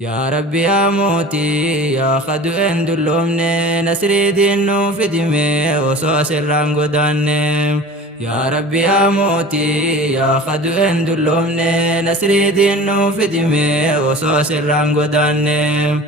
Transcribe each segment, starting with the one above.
يا ربي يا موتي يا خدو اندلومني نسري دينو في دمي وسوس الرانقداني يا ربي يا موتي يا خدو اندلومني نسري دينو في دمي وسوس الرانقداني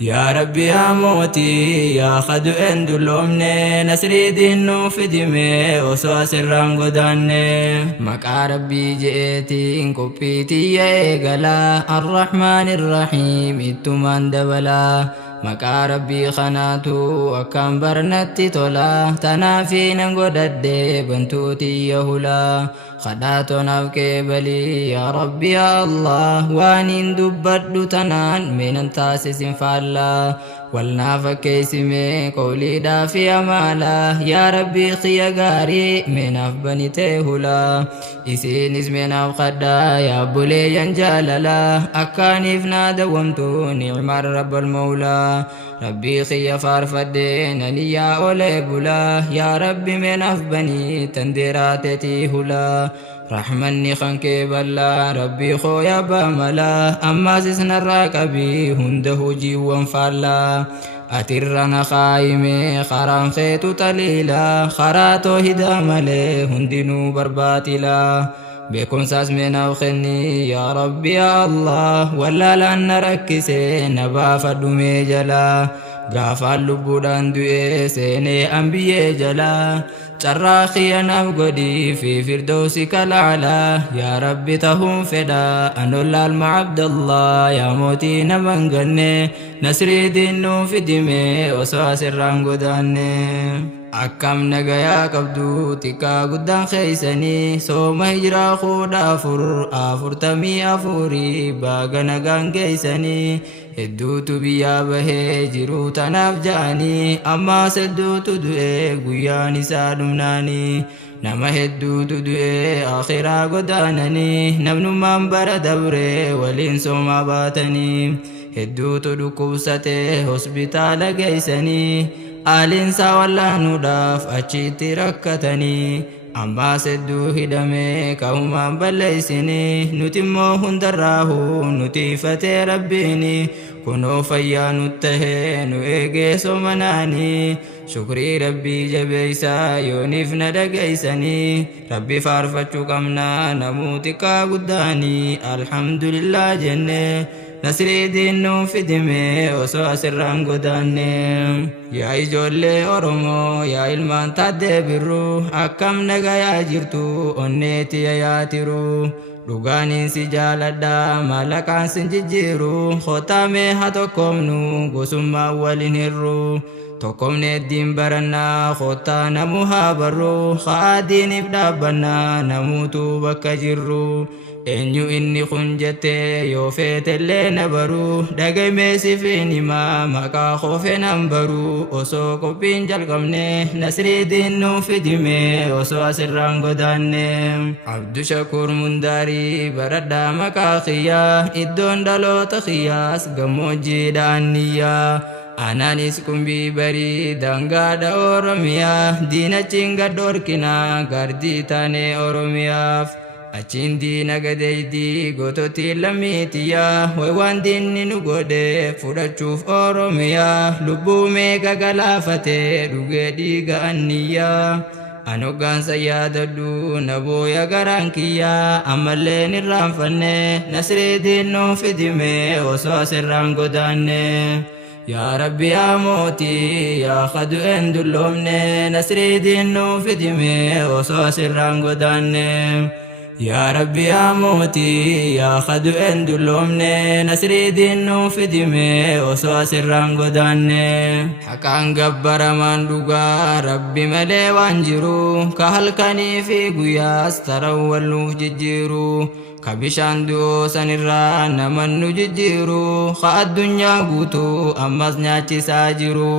يا ربي يا موتي يا خدو اندلومني نسري دينو في دمي وسوس الرانقداني مكا ربي جئتي انكو بيتي يا إيقلا الرحمن الرحيم اتمان دبلا مكا ربي خناتو أكام برنتي تولا تنافي ننقدد بنتوتي يهلا خداتو نفكي بلي يا ربي يا الله وانين دبت تنان من انتاسس فالا والنافك اسمي قولي دافي أمالا يا ربي خي غاري من أفبني تهلا إسين اسمي نفقدا يا بولي ينجاللا أكاني فنا دومتو نعم الرب المولى ربي خي فارفدين يا أولي بلا يا ربي من أفبني تندراتتي هلا رحمني خنك بلا ربي خويا باملا أما سسنا الراكبي هنده جيوان فالا أترنا خايمي خرام خيتو تليلا خراتو هداملي هندنو برباتلا بكون ساس من أوخني يا ربي يا الله ولا لأن ركسي نبا فدومي جلا غافا لبودان دوئي سيني أنبيي جلا تراخي نفقدي في فردوسك الأعلى يا ربي تهم فدا أنولا مع عبد الله يا موتي نمنغني نسري دينو في دمي وسواس الرانقداني أكام نغايا قبدو تكا قدان خيساني سوم هجرا خود أفر تمي أفوري باغا نغان كيساني hedduutu biyyaa bahee jiru tanaaf ja'anii ammaas hedduutu du'e guyyaan isaa dhumnaanii nama hedduutu du'e akhiraa godaananii namnummaan bara dabre waliin soomaa baatanii hedduutu dhukkubsate hospitaala geeysanii aaliinsaa wallaanuudhaaf achitti rakkatanii ammaas hedduu hidhame ka'umaan balleeysini nuti immoo hundarraahu nuti ifatee rabbiini kunoo fayyaa nuttahee nu eegee somanaanii shukrii rabbii jabeeysaa yooniif na dhageeysanii rabbi faarfachuu qabna namuu xiqqaa guddaanii alhamdulillah jenne nasrii diinnuun fidime osoo asirraan godaanne yaa ijoollee oromoo yaa ilmaan taaddee birruu akkam nagayaa jirtu onneeti yayaatiru dhugaanin si jaaladha maalaqaan sin jijjiiru hotaamee haa tokkoomnu gosummaa waliin hirru tokkomne eddiin barannaa hotaa namuu haa barru haa diiniif dhaabbannaa namuutu bakka jirru eenyu inni kun jettee yoo feetellee na baru dhagamee sifiin himaa maqaa koofee nan baru osoo qophiin jalqabne nasrii diinnuu fidime osoo asirraan godaanne abdu shakuur mundaarii baradhaa maqaa kiyyaa iddoon dhaloota kiyyaas gammoojjii dhaanniyyaa anaanis kumbii barii dangaadha oromiyaa diinachiin gadhoorkinaa gardii taanee oromiyaaf achiin diina gadeeydii goototi lammiitiyaa way waan diinni nu godhe fudhachuuf oromiyaa lubbuu meeqa galaafatee dhugee dhiiga anniyyaa an hoggaansa yaadadhu na booya garaan kiyyaa ammalleen irraanfanne nasrii diinnuu fidime osoo asirraan godaanne يا ربي يا موتي يا خدو اندلومني نسري دينو فدمي وصو سران قداني يا ربي يا موتي يا خدو اندلومني نسري دينو فدمي وصو سران قداني حقان قبر من لغا ربي ملي وانجرو كهلكني في قياس ترولو ججيرو kabishaan du'oo sanirraa naman nu jijjiiru haa addunyaa guutuu ammas nyaachisaa jiru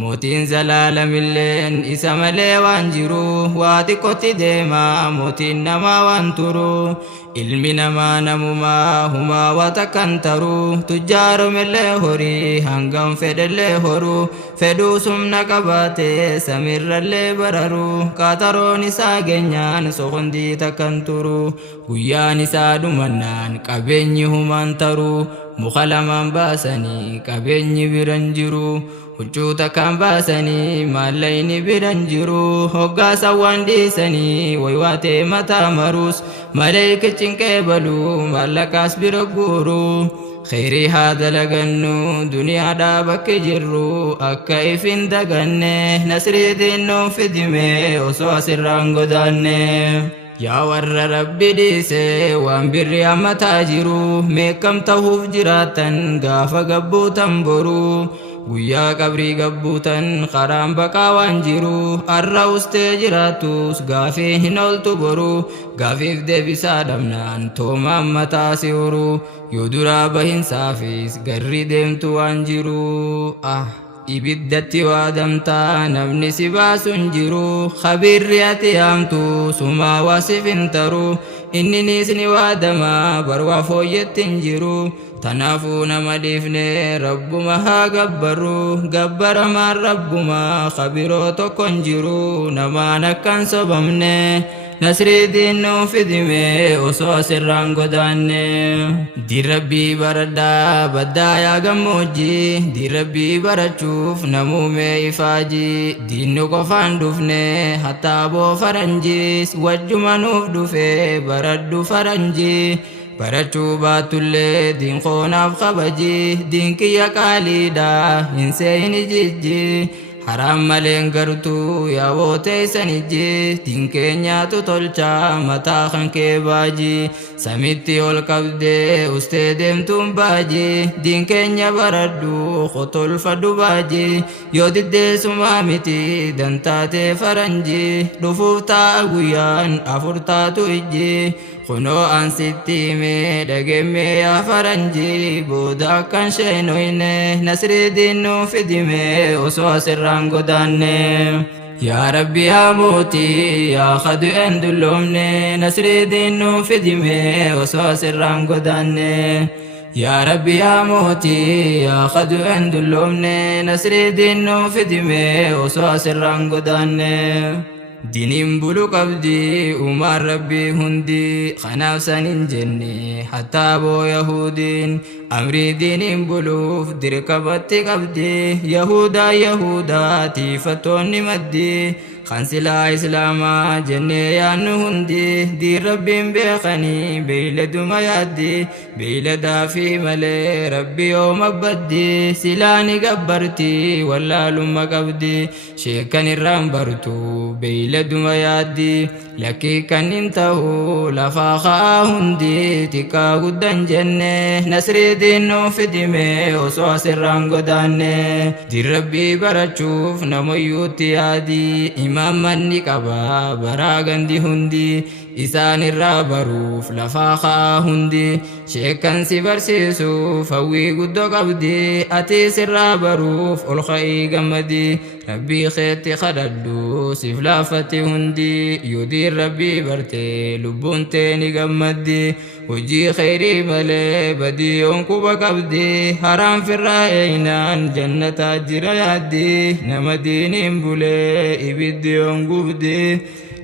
mootiin zalaalamilleen isa malee waan jiru waa xiqqootti deema mootiin namaa waan turu ilmi namaa namumaa humaa waa takkan taru tujjaaromillee horii hangam fedhellee horu fedhuu sumna qabaatee samirrallee bararu qaataroon isaa geenyaan soqondii takkan turu guyyaan isaa dhumannaan qabeenyi humaan taru مخلما باسني كبيني برنجرو وجوتا كان باسني مالين برنجرو هوغا سوان ديسني ويواتي متا مروس ملايك تنكبلو مالكاس برقورو خيري هذا لغنو دنيا دابك جرو أكايف دغنه نسري دينو في دمي وسواس الرانغو دانه يا ور ربي ديسي وان بريا متاجرو ميكم تهوف جراتن غافا قبو تنبرو ويا قبري قبوتن خرام بقا وانجرو الروست جراتوس غافي هنول تبرو غافي فدي بسادمنان توما متاسيورو يودرا بهن سافيس غري ديمتو وانجرو ibiddatti waadamtaa namni si baasun jiru khabirri ati yaamtu sumaa waasifin taru inni niisni waadama barwaa fooyyettin jiru tanaafuu nama dhiifne rabbuma haa gabbaru gabbaramaan rabbuma khabiroo tokkon jiru namaan akkan sobamne نسري دينو في دمي وصوص الرانغو داني دي ربي بردا بدا يا غموجي دي ربي برچوف نمومي إفاجي دينو قفان دفني حتى بو فرنجيس وجمانوف دفي بردو فرنجي برچو باتولي دين خوناف خبجي دين كيا قاليدا إنسيني جيجي حرام ملين غرتو يا ووتي سنجي تنكينيا تطلچا متا خنكي باجي سميتي والكبدي استدم تنباجي دينكينيا بردو خطول فدو باجي يودد سمامتي دنتاتي فرنجي رفوفتا أغويان أفرتاتو إجي خنو أنسيتي مي دقمي يا فرنجي بودا كان شينويني نسري دينو في دمي وسواس الرانغو داني يا ربي يا موتي يا خدو اندلومني نسري دينو في دمي وسواس الرانغو داني يا ربي يا موتي يا خدو اندلومني نسري دينو في دمي وسواس الرانغو داني دينين بلو قبدي وما ربي هندي خناف سنين جني حتى بو يهودين أمري دينين بلوف دركبتي قبدي يهودا تيفتوني مدي خانسلا إسلاما جني يانو هندي دي ربي بيخني بيلد ما يدي بيلدا في ملي ربي يوم بدي سلاني قبرتي ولا لما قبدي شيكني رامبرتو بيلد ما يدي لكي كان انتهو لفاخا هندي تكا قدن جنة نسري دينو في دمي وسواس الرانغو داني دي ربي برچوف نمو يوتي يادي إمام مني قبا براغن دي هندي إسان الرابروف لفاخا هندي شيكن سيبرسيسو فوي قدو قبدي أتيس الرابروف الخي قمدي ربي خيتي خددو سفلافتي هندي يدير ربي برتي لبون تيني قمدي وجي خيري ملي بدي يونكو بقبدي حرام في الرأينان جنة جرى يدي نمدين بولي إبدي يونكو بدي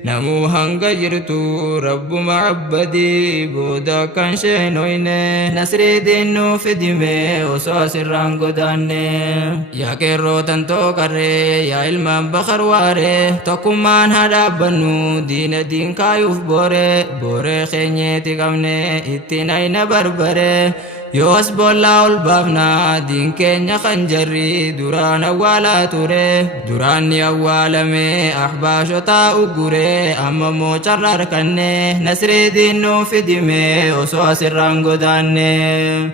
نمو هنگا جرتو رب معبدي بودا كان شينويني نسري دينو في دمي وسواس الرانغو داني يا كيرو تنتو كري يا علمان بخر واري تقمان هدا بنو دين كايوف بوري خينيتي قمني اتنين بربري يوس بولا البابنا دين كينيا خنجري دوران أولا توري دوراني أولا مي أحباشو تا أقوري أما مو چرر كني نسري دينو في دمي وسواس الرانغو داني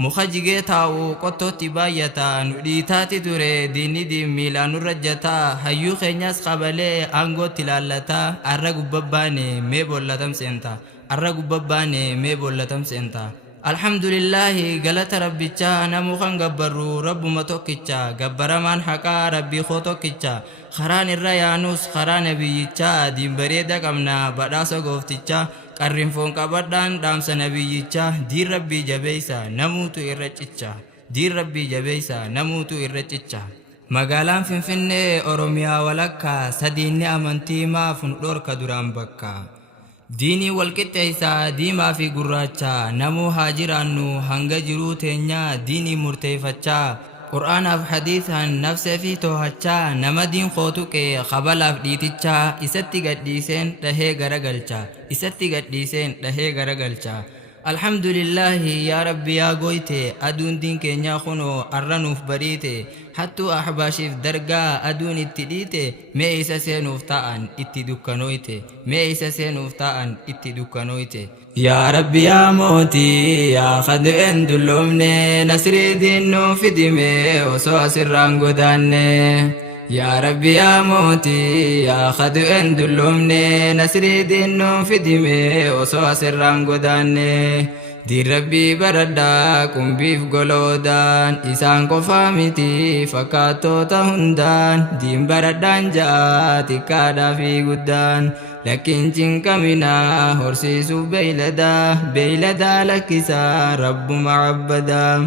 مخجيجي تاو قطو تبايتا نوليتاتي دوري ديني دي ميلانو رجتا هيو خينياس قبلي أنغو تلالتا أرغو بباني مي بولتم سنتا أرغو بباني مي بولتم سنتا الحمد لله قالت ربي تشا نمو خان غبرو رب متوكيتشا غبرمان حقا ربي خوتوكيتشا خران الريانوس خران بيتشا دين بريدا قمنا بداسو غوفتيتشا قرين فون قبردان دامس نبيتشا دين ربي جبيسا نموتو إرچيتشا دين ربي جبيسا نموتو إرچيتشا مغالان فنفنه اوروميا ولكا سديني امنتي ما فندور كدران بكا diinii walqixxeessaa diimaa fi gurraacha namuu haa jiraannu hanga jiruu teenya diinii murteeffachaa qur'aanaaf hadiisaan nafsee fi too'achaa nama diin qootuqee qabalaaf dhiitichaa isatti gadhiiseen dhahee garagalcha alhamdulillahi yaa rabbi yaa gooyte aduun diin keenyaa kunoo arranuuf bariite hattuu ahbaashiif dargaa aduun itti dhiite mee isa seenuuf ta'an itti dukkanoyte yaa rabbi yaa mootii yaa khadeen dulloomne nasrii diin nuu fidime osoo asirraan godaanne yaa rabbi yaa mootii yaa khadeen dulloomne nasrii diin nuu fidime osoo asirraan godaanne diin rabbii baradhaa qumbiif goloodaan isaan qofaa miti fakkaattoota hundaan diin baradhaan ja'a xiqqaadhaa fi guddaan lakkiin cinqaminaa horsiisuuf beeyladaa lakkisaa rabbuma cabbadaa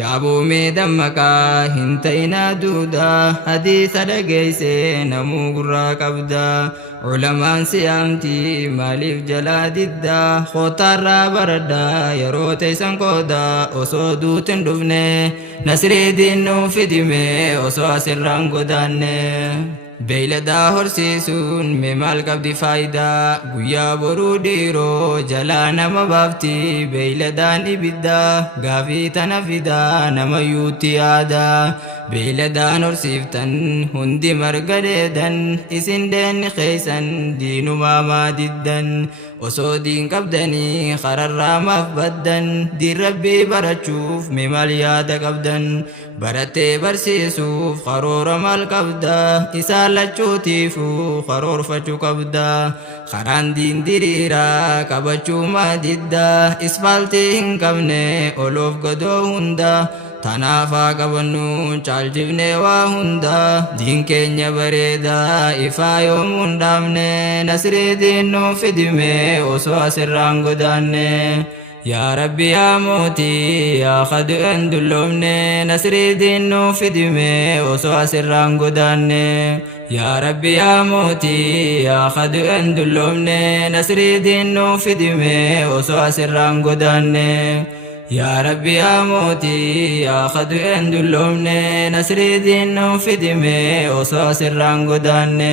yaa buumee dammaqaa hin ta'inaa duudaa hadiisa dhageessee namuu gurraa qabdaa ulamaan siyaamtii maaliif jalaa diddaa kootaarraa baradhaa yeroo teessan qoodaa osoo duutin dhufne nasrii diin nuu fidime osoo asirraan godaanne beeyladaa horsiisuun mee maal qabdi faayidaa guyyaa boruu dhiiroo jalaa nama baafti beeyladaan ibiddaa gaafii tana fidaa nama yuutti yaadaa beeyladaan horsiiftan hundi marga dheedan isin deenni keeysan diinumaa maa diddan osoo diin qabdanii kararraa maaf baddan diin rabbii barachuuf mee maal yaada qabdan barattee barsiisuuf karoora maal qabda isaan lachuutiifuu karoorfachuu qabda karaan diin diriiraa qabachuu maa didda isfaaltii hin qabne oloof godoo hunda tanaafaa qabannu caaljifne waa hunda diin keenya bareedaa ifaa yoomuu hin dhaabne nasrii diin nuu fidime osoo asirraan godaanne yaa rabbi yaa mootii yaa khadeen dulloomne nasrii diin nuu fidime osoo asirraan godaanne yaa rabbi yaa mootii yaa khadeen dulloomne nasrii diin nuu fidime osoo asirraan godaanne yaa rabbi yaa mootii yaa khadeen dulloomne nasrii diin nuu fidime osoo asirraan godaanne